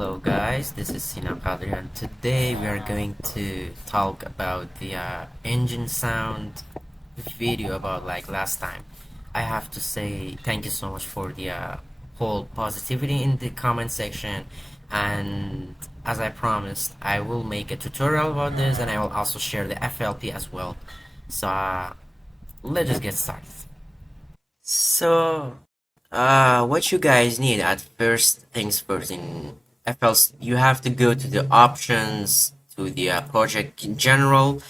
Hello guys, this is Sina S.P.O and today we are going to talk about the engine sound video about like last time. I have to say thank you so much for the whole positivity in the comment section, and as I promised I will make a tutorial about this and I will also share the FLP as well. So let's just get started. So what you guys need at first things first in FLs, you have to go to the options, to the project in general.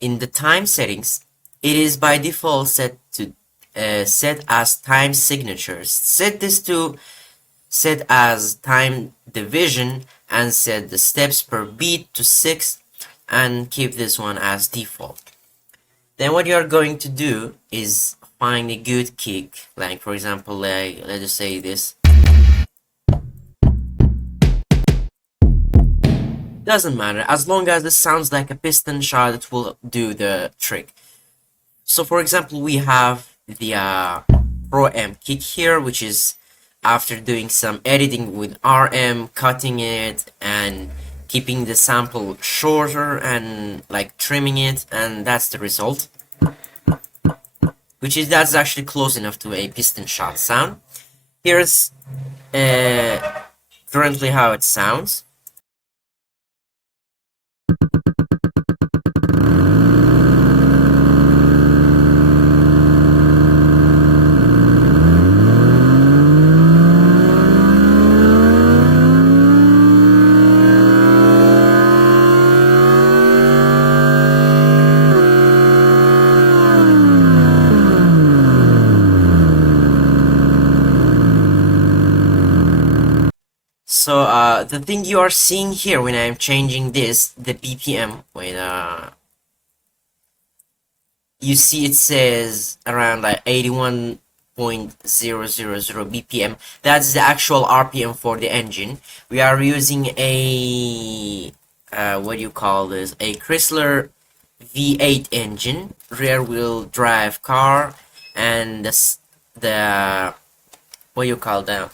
In the time settings, it is by default set as time signatures. Set this to set as time division and set the steps per beat to 6 and keep this one as default. Then what you're going to do is find a good kick, like for example, like let's just say this. Doesn't matter, as long as it sounds like a piston shot, it will do the trick. So for example, we have the Pro M kick here, which is after doing some editing with RM, cutting it and keeping the sample shorter and like trimming it, and that's the result. That's actually close enough to a piston shot sound. Here's currently how it sounds. So the thing you are seeing here when I'm changing this, the BPM, you see it says around like 81.000 BPM. That's the actual RPM for the engine. We are using a what do you call this? A Chrysler V8 engine, rear wheel drive car, and the what do you call that?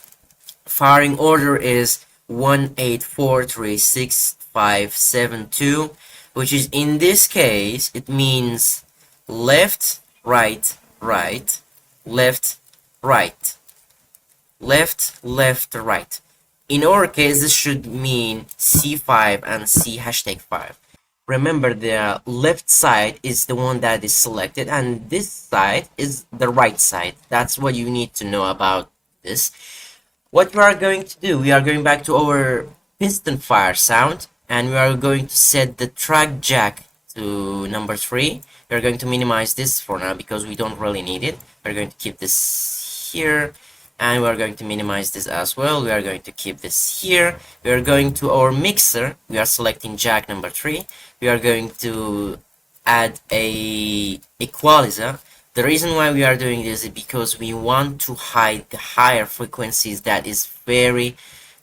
Firing order is 18436 572, which is, in this case, it means left, right, right, left, right, left, left, right. In our case, this should mean C5 and C#5. Remember, the left side is the one that is selected, and this side is the right side. That's what you need to know about this. What we are going to do, we are going back to our piston fire sound, and we are going to set the track jack to number 3. We are going to minimize this for now because we don't really need it. We are going to keep this here, and we are going to minimize this as well. We are going to keep this here. We are going to our mixer. We are selecting jack number 3. We are going to add a equalizer. The reason why we are doing this is because we want to hide the higher frequencies that is very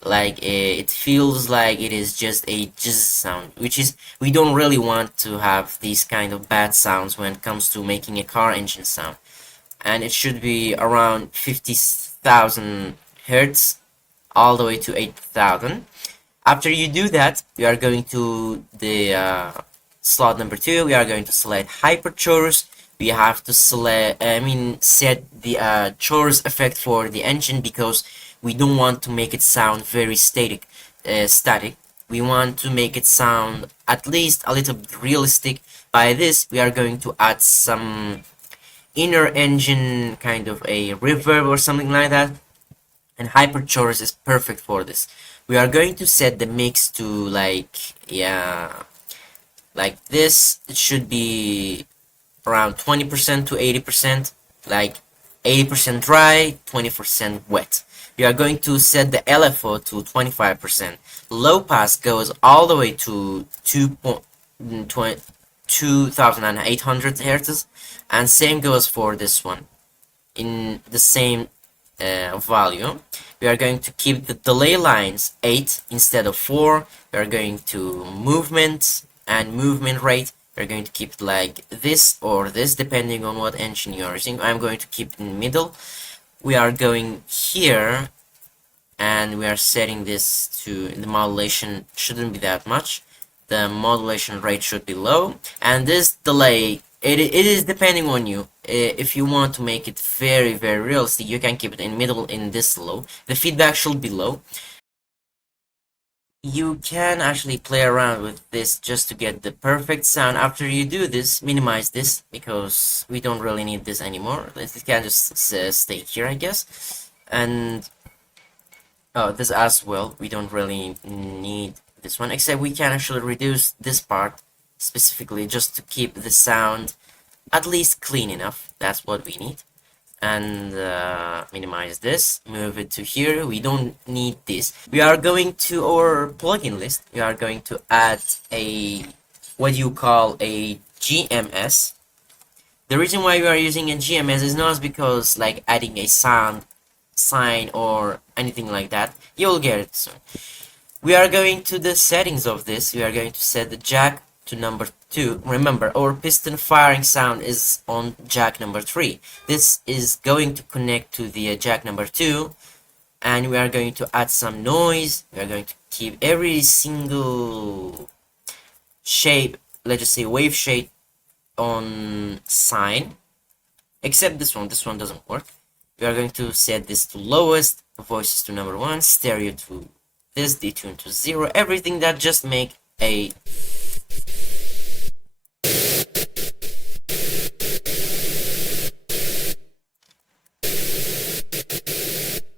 like it feels like it is just a jizz sound, which is, we don't really want to have these kind of bad sounds when it comes to making a car engine sound. And it should be around 50,000 hertz all the way to 8,000. After you do that, we are going to the slot number 2. We are going to select hyper chorus. We have to select, set the chorus effect for the engine because we don't want to make it sound very static. We want to make it sound at least a little bit realistic. By this, we are going to add some inner engine kind of a reverb or something like that. And hyper chorus is perfect for this. We are going to set the mix to like this. It should be around 20% to 80%, like 80% dry, 20% wet. We are going to set the LFO to 25%. Low pass goes all the way to 2,800 hertz, and same goes for this one in the same value. We are going to keep the delay lines 8 instead of 4. We are going to movement and movement rate. We're going to keep it like this or this, depending on what engine you're using. I'm going to keep it in the middle. We are going here and we are setting this to the modulation shouldn't be that much. The modulation rate should be low, and this delay it is depending on you. If you want to make it very realistic, you can keep it in middle in this low. The feedback should be low. You can actually play around with this just to get the perfect sound. After you do this, minimize this because we don't really need this anymore. It can just stay here, I guess. And oh, this as well, we don't really need this one, except we can actually reduce this part specifically just to keep the sound at least clean enough. That's what we need. And minimize this, move it to here. We don't need this. We are going to our plugin list. We are going to add a what you call a GMS. The reason why we are using a GMS is not because like adding a sound sign or anything like that. You'll get it soon. We are going to the settings of this. We are going to set the jack to number 2. Remember, our piston firing sound is on jack number 3. This is going to connect to the jack number 2, and we are going to add some noise. We are going to keep every single shape, let's just say wave shape, on sine, except this one. This one doesn't work. We are going to set this to lowest, voices to number 1, stereo to this, detune to 0, everything that just make a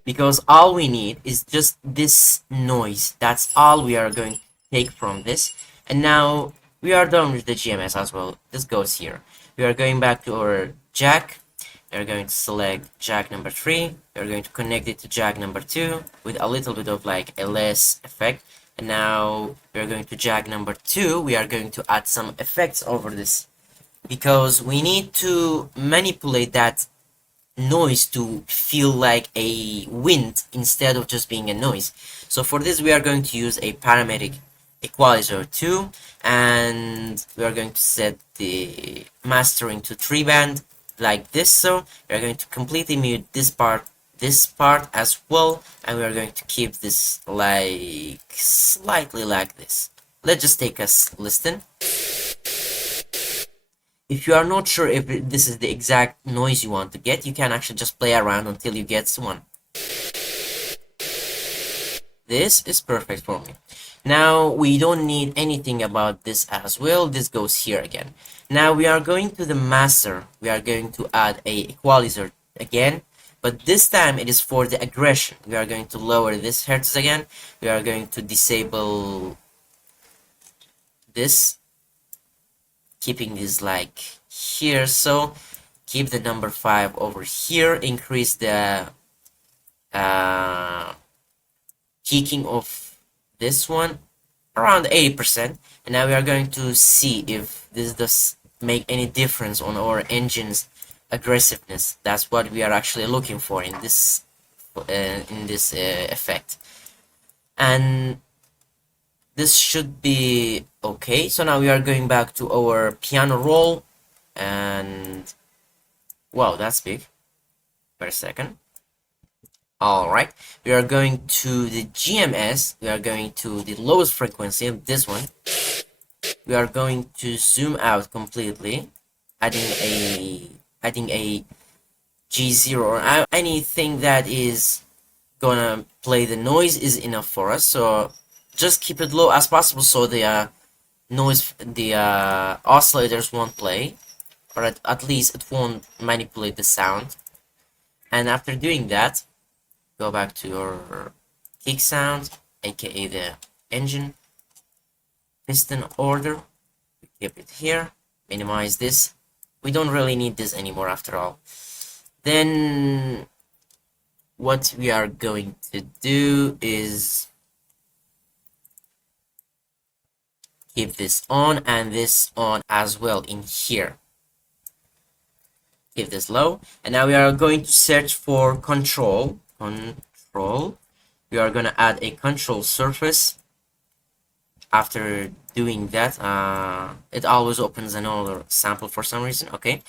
because all we need is just this noise. That's all we are going to take from this. And now we are done with the GMS as well. This goes here. We are going back to our jack. We are going to select jack number 3. We are going to connect it to jack number 2 with a little bit of like a less effect. And now we are going to jack number 2. We are going to add some effects over this because we need to manipulate that noise to feel like a wind instead of just being a noise. So for this we are going to use a parametric equalizer 2, and we are going to set the mastering to 3 band like this. So we are going to completely mute this part as well, and we are going to keep this like slightly like this. Let's just take a listen. If you are not sure if this is the exact noise you want to get, you can actually just play around until you get one. This is perfect for me. Now we don't need anything about this as well. This goes here again. Now we are going to the master. We are going to add a equalizer again, but this time it is for the aggression. We are going to lower this hertz again. We are going to disable this, keeping this like here. So keep the number 5 over here, increase the kicking of this one around 80%, and now we are going to see if this does make any difference on our engine's aggressiveness. That's what we are actually looking for in this effect, and this should be okay. So now we are going back to our piano roll, and wow, that's big. Wait a second. Alright, we are going to the GMS. We are going to the lowest frequency of this one. We are going to zoom out completely, adding a G0 or anything that is gonna play the noise is enough for us. So just keep it low as possible so the oscillators won't play, or at least it won't manipulate the sound. And after doing that, go back to your kick sound, aka the engine piston order. We keep it here, minimize this. We don't really need this anymore after all. Then what we are going to do is keep this on and this on as well in here. Keep this low, and now we are going to search for control. We are going to add a control surface. After doing that, it always opens another sample for some reason. Okay,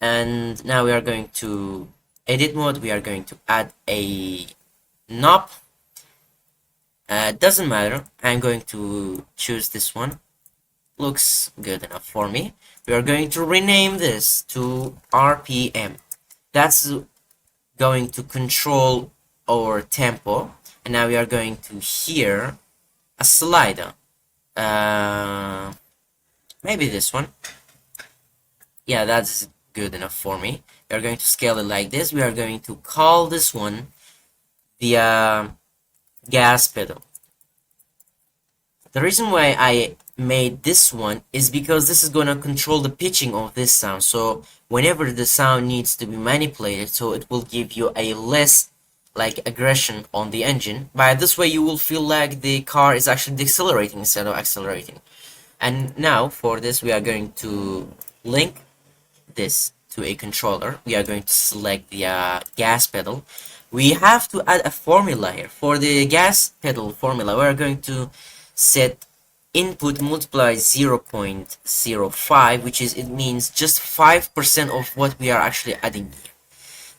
and now we are going to edit mode. We are going to add a knob Doesn't matter. I'm going to choose this one. Looks good enough for me. We are going to rename this to RPM. That's going to control our tempo. And now we are going to hear a slider. Maybe this one. Yeah, that's good enough for me. We are going to scale it like this. We are going to call this one the gas pedal. The reason why I made this one is because this is going to control the pitching of this sound. So whenever the sound needs to be manipulated, so it will give you a less like aggression on the engine. By this way you will feel like the car is actually decelerating instead of accelerating. And now for this we are going to link this to a controller. We are going to select the gas pedal. We have to add a formula here. For the gas pedal formula, we are going to set input multiply 0.05, which is, it means just 5% of what we are actually adding here.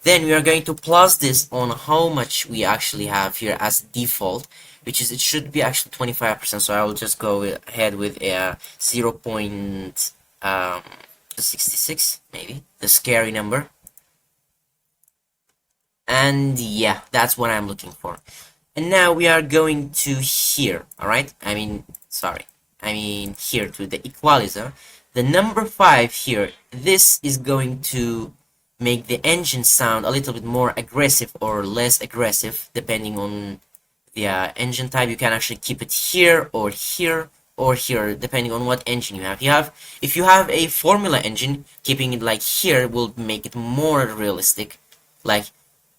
Then we are going to plus this on how much we actually have here as default, which is, it should be actually 25%. So I will just go ahead with a 0.66, maybe the scary number. And yeah, that's what I'm looking for. And now we are going to here, alright? Here to the equalizer. The number 5 here, this is going to make the engine sound a little bit more aggressive or less aggressive, depending on the engine type. You can actually keep it here or here or here, depending on what engine you have. If you have a formula engine, keeping it like here will make it more realistic. Like,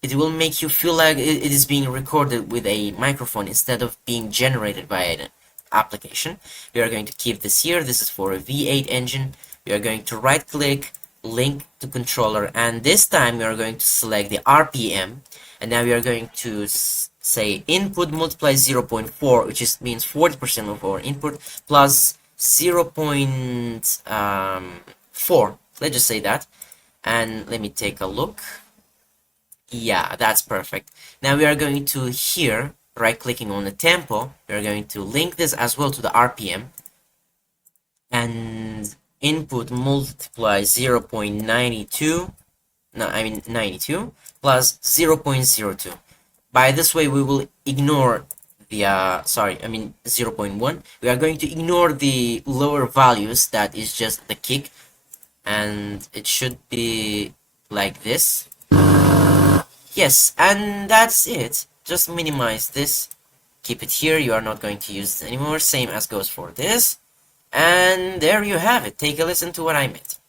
it will make you feel like it is being recorded with a microphone instead of being generated by an application. We are going to keep this here. This is for a V8 engine. We are going to right click, link to controller, and this time we are going to select the RPM, and now we are going to say input multiply 0.4, which is means 40% of our input, plus 0.4. Let's just say that, and let me take a look. Yeah, that's perfect. Now we are going to here, right clicking on the tempo, we are going to link this as well to the RPM, and input multiply 0.92, 92 plus 0.02. By this way we will ignore the 0.1. We are going to ignore the lower values, that is just the kick, and it should be like this. Yes, and that's it. Just minimize this, keep it here. You are not going to use it anymore. Same as goes for this. And there you have it. Take a listen to what I meant.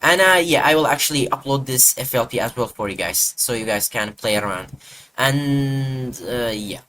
And yeah, I will actually upload this FLP as well for you guys, so you guys can play around. And yeah.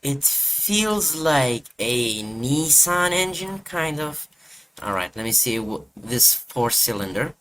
It feels like a Nissan engine, kind of. Alright, let me see this 4-cylinder.